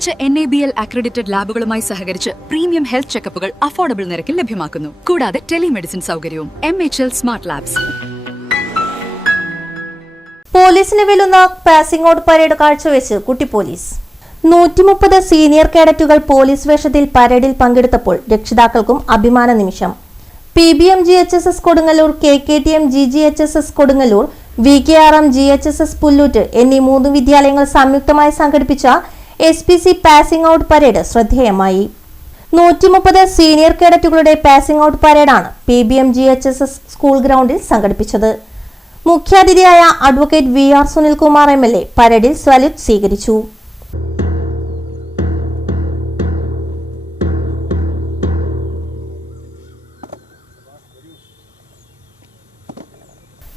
മികച്ച N A B L accredited ലാബുകളുമായി സഹകരിച്ച് premium health ചെക്കപ്പുകൾ affordable നിരക്കിൽ ലഭ്യമാക്കുന്നു. കൂടാതെ ടെലിമെഡിസിൻ സൗകര്യവും M H L smart labs പോലീസിന് വെല്ലുന്ന പാസിംഗ് ഔട്ട് പരേഡ് കാഴ്ചവെച്ച് കുട്ടി പോലീസ്. നൂറ്റി മുപ്പത് സീനിയർ കേഡറ്റുകൾ പോലീസ് വേഷത്തിൽ പരേഡിൽ പങ്കെടുത്തപ്പോൾ രക്ഷിതാക്കൾക്കും അഭിമാന നിമിഷം. P B M G H S S Kodungallur K K T M G G H S S Kodungallur V K R M G H S S Pulloot എന്നീ മൂന്ന് വിദ്യാലയങ്ങൾ സംയുക്തമായി സംഘടിപ്പിച്ച S P C passing out parade ശ്രദ്ധേയമായി. നൂറ്റി മുപ്പത് senior കേഡറ്റുകളുടെ passing out പരേഡാണ് P B M G H S S school ഗ്രൗണ്ടിൽ സംഘടിപ്പിച്ചത്. മുഖ്യാതിഥിയായ advocate V R Sunilkumar M L A പരേഡിൽ സല്യൂട്ട് സ്വീകരിച്ചു.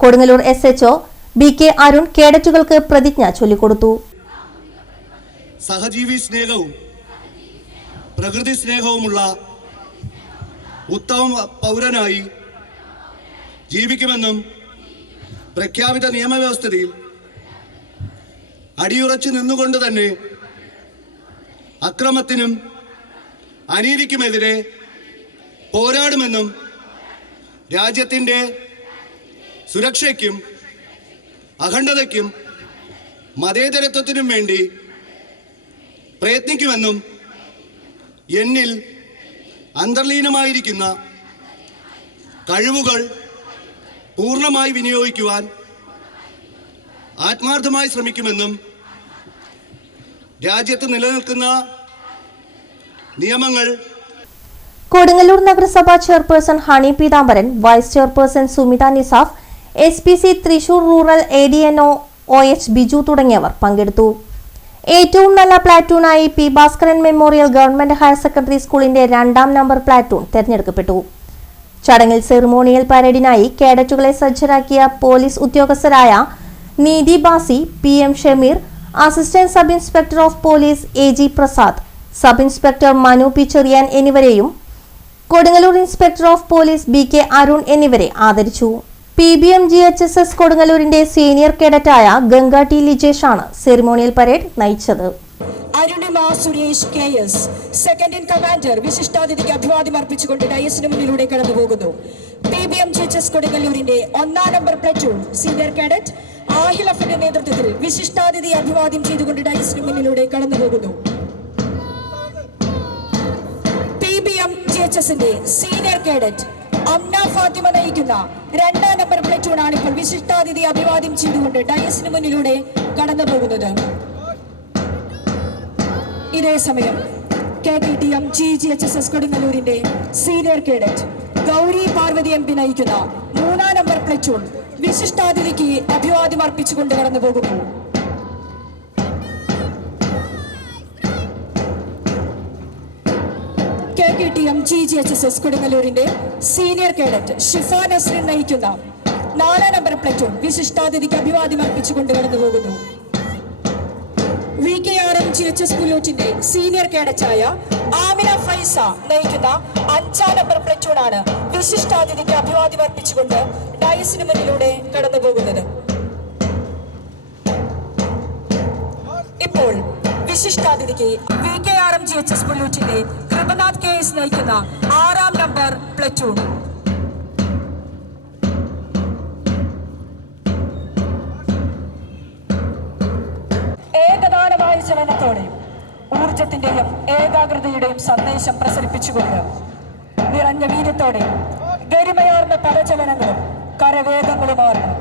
Kodungallur S H O B K Arun കേഡറ്റുകൾക്ക് പ്രതിജ്ഞ ചൊല്ലിക്കൊടുത്തു. സഹജീവി സ്നേഹവും പ്രകൃതി സ്നേഹവുമുള്ള ഉത്തമ പൗരനായി ജീവിക്കുമെന്നും പ്രഖ്യാപിത നിയമവ്യവസ്ഥയിൽ അടിയുറച്ചു നിന്നുകൊണ്ട് തന്നെ അക്രമത്തിനും അനീതിക്കുമെതിരെ പോരാടുമെന്നും രാജ്യത്തിന്റെ സുരക്ഷയ്ക്കും അഖണ്ഡതയ്ക്കും മതേതരത്വത്തിനും വേണ്ടി പ്രയത്നിക്കുമെന്നും എന്നിൽ അന്തർലീനമായിരിക്കുന്ന കഴിവുകൾ പൂർണമായി വിനിയോഗിക്കുവാൻ ആത്മാർത്ഥമായി ശ്രമിക്കുമെന്നും രാജ്യത്ത് നിലനിൽക്കുന്ന നിയമങ്ങൾ കൊടുങ്ങല്ലൂർ നഗരസഭാ chairperson Honey Peethambaran vice chairperson Sumitha Nisaf S P C Thrissur rural A D N O H Biju തുടങ്ങിയവർ പങ്കെടുത്തു. ഏറ്റവും നല്ല പ്ലാറ്റൂണായി P Bhaskaran memorial government higher secondary സ്കൂളിന്റെ രണ്ടാം നമ്പർ പ്ലാറ്റൂൺ തെരഞ്ഞെടുക്കപ്പെട്ടു. ചടങ്ങിൽ സെറിമോണിയൽ പരേഡിനായി കേഡറ്റുകളെ സജ്ജരാക്കിയ പോലീസ് ഉദ്യോഗസ്ഥരായ നീതി ബാസി P M Shameer assistant sub inspector of police A G Prasad sub inspector Manu P Cherian എന്നിവരെയും Kodungallur inspector of police B K Arun എന്നിവരെ ആദരിച്ചു. P B M G H S S കൊടുങ്ങല്ലൂരിന്റെ senior കേഡറ്റായ Ganga T Lijesh ആണ് ceremonial parade നയിച്ചത്. Arunima Suresh K S. Second in commander വിശിഷ്ടാതിഥിക്ക് അഭിവാദ്യം അർപ്പിച്ചുകൊണ്ട് ഡയസിന് മുന്നിലൂടെ കടന്നു പോകുന്നു P B M G H S കൊടുങ്ങല്ലൂരിന്റെ ഒന്നാം നമ്പർ പ്ലറ്റൂൺ സീനിയർ കാഡറ്റ് ആഹിലഫിന്റെ നേതൃത്വത്തിൽ വിശിഷ്ടാതിഥി അഭിവാദ്യം ചെയ്തുകൊണ്ട് ഡയസിന് മുന്നിലൂടെ കടന്നു പോകുന്നു P B M G H എസിന്റെ സീനിയർ കേഡറ്റ് അംന ഫാത്തിമ നയിക്കുന്ന രണ്ടാം നമ്പർ പ്ലറ്റൂൺ ആണ് ഇപ്പോൾ വിശിഷ്ടാതിഥി അഭിവാദ്യം ചെയ്തുകൊണ്ട് ഡയസിന് മുന്നിലൂടെ കടന്നു പോകുന്നത്. ഇതേ സമയം K T T M G G H S S കൊടുങ്ങല്ലൂരിന്റെ senior cadet Gauri Parvathi M P നയിക്കുന്ന മൂന്നാം നമ്പർ പ്ലറ്റൂൺ വിശിഷ്ടാതിഥിക്ക് അഭിവാദ്യം അർപ്പിച്ചുകൊണ്ട് കടന്നു പോകുന്നു. K K T M G G H S S കൊടുങ്ങല്ലൂരിന്റെ senior cadet Shifa Nasrin നയിക്കുന്ന നാലാം നമ്പർ പ്ലറ്റൂൺ വിശിഷ്ടാതിഥിക്ക് അഭിവാദ്യം അർപ്പിച്ചുകൊണ്ട് കടന്നു പോകുന്നു. V K R M G H S പുലൂറ്റിന്റെ senior കേഡറ്റായ ആമിന ഫൈസ നയിക്കുന്ന അഞ്ചാം നമ്പർ പ്ലറ്റൂണാണ് വിശിഷ്ടാതിഥിക്ക് അഭിവാദ്യം അർപ്പിച്ചുകൊണ്ട് ഡയസിന് മുന്നിലൂടെ കടന്നു പോകുന്നത്. ഇപ്പോൾ വിശിഷ്ടാതിഥിക്ക് V K R M G H S പുല്ലൂറ്റിന്റെ Kripanath K S നയിക്കുന്ന ആറാം നമ്പർ പ്ലറ്റൂൺ. ഏകദാനമായ ചലനത്തോടെ ഊർജത്തിന്റെയും ഏകാഗ്രതയുടെയും സന്ദേശം പ്രസരിപ്പിച്ചുകൊണ്ട് നിറഞ്ഞ വീര്യത്തോടെ ഗരിമയാർന്ന പദചലനങ്ങളും കരവേഗങ്ങളുമാർന്ന്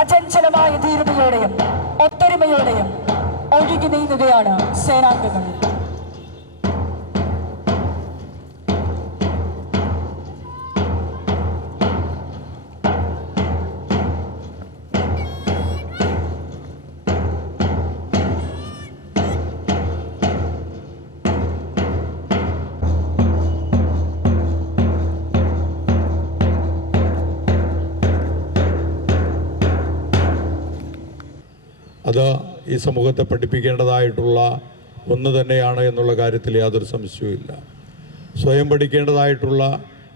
അചഞ്ചലമായ ധീരതയോടെയും ഒത്തൊരുമയോടെയും ഒഴുകി നീങ്ങുകയാണ് സേനാംഗങ്ങൾ. അത് ഈ സമൂഹത്തെ പഠിപ്പിക്കേണ്ടതായിട്ടുള്ള ഒന്ന് തന്നെയാണ് എന്നുള്ള കാര്യത്തിൽ യാതൊരു സംശയവുമില്ല സ്വയം പഠിക്കേണ്ടതായിട്ടുള്ള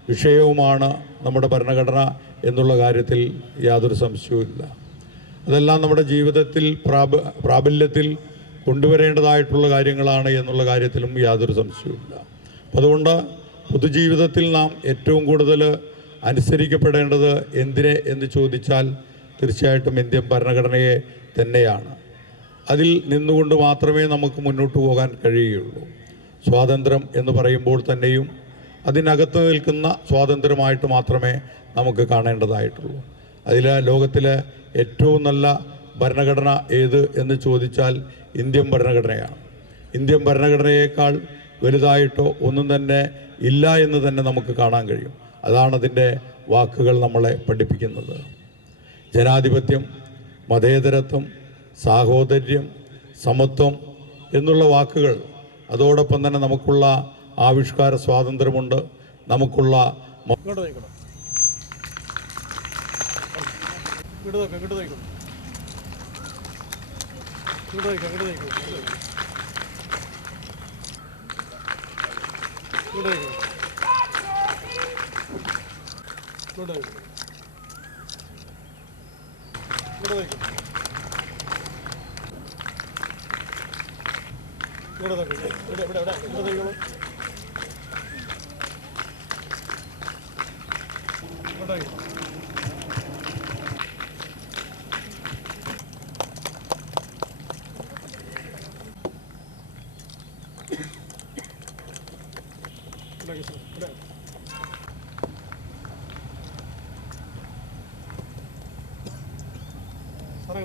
വിഷയവുമാണ് നമ്മുടെ ഭരണഘടന എന്നുള്ള കാര്യത്തിൽ യാതൊരു സംശയവുമില്ല അതെല്ലാം നമ്മുടെ ജീവിതത്തിൽ പ്രാബ പ്രാബല്യത്തിൽ കൊണ്ടുവരേണ്ടതായിട്ടുള്ള കാര്യങ്ങളാണ് എന്നുള്ള കാര്യത്തിലും യാതൊരു സംശയവുമില്ല അപ്പം അതുകൊണ്ട് പൊതുജീവിതത്തിൽ നാം ഏറ്റവും കൂടുതൽ അനുസരിക്കപ്പെടേണ്ടത് എന്തിനെ എന്ന് ചോദിച്ചാൽ തീർച്ചയായിട്ടും ഇന്ത്യൻ ഭരണഘടനയെ തന്നെയാണ്. അതിൽ നിന്നുകൊണ്ട് മാത്രമേ നമുക്ക് മുന്നോട്ട് പോകാൻ കഴിയുകയുള്ളൂ. സ്വാതന്ത്ര്യം എന്ന് പറയുമ്പോൾ തന്നെയും അതിനകത്ത് നിൽക്കുന്ന സ്വാതന്ത്ര്യമായിട്ട് മാത്രമേ നമുക്ക് കാണേണ്ടതായിട്ടുള്ളൂ. അതിൽ ലോകത്തിലെ ഏറ്റവും നല്ല ഭരണഘടന ഏത് എന്ന് ചോദിച്ചാൽ ഇന്ത്യൻ ഭരണഘടനയാണ്. ഇന്ത്യൻ ഭരണഘടനയേക്കാൾ വലുതായിട്ടോ ഒന്നും തന്നെ ഇല്ല എന്ന് തന്നെ നമുക്ക് കാണാൻ കഴിയും. അതാണ് അതിന്റെ വാക്കുകൾ നമ്മളെ പഠിപ്പിക്കുന്നത്. ജനാധിപത്യം മതേതരത്വം സാഹോദര്യം സമത്വം എന്നുള്ള വാക്കുകൾ. അതോടൊപ്പം തന്നെ നമുക്കുള്ള ആവിഷ്കാര സ്വാതന്ത്ര്യമുണ്ട്. നമുക്കുള്ള ഇങ്ങോട്ട് നോക്കണം ഇങ്ങോട്ട് നോക്കാം ഇങ്ങോട്ട് നോക്കണം ഇങ്ങോട്ട് നോക്കാം ഇങ്ങോട്ട് നോക്കാം ഇങ്ങോട്ട് നോക്കാം ഇങ്ങോട്ട് ഇവിടെ ഇവിടെ ഇവിടെ ഇങ്ങോട്ട് ഇവിടെ ഇവിടെ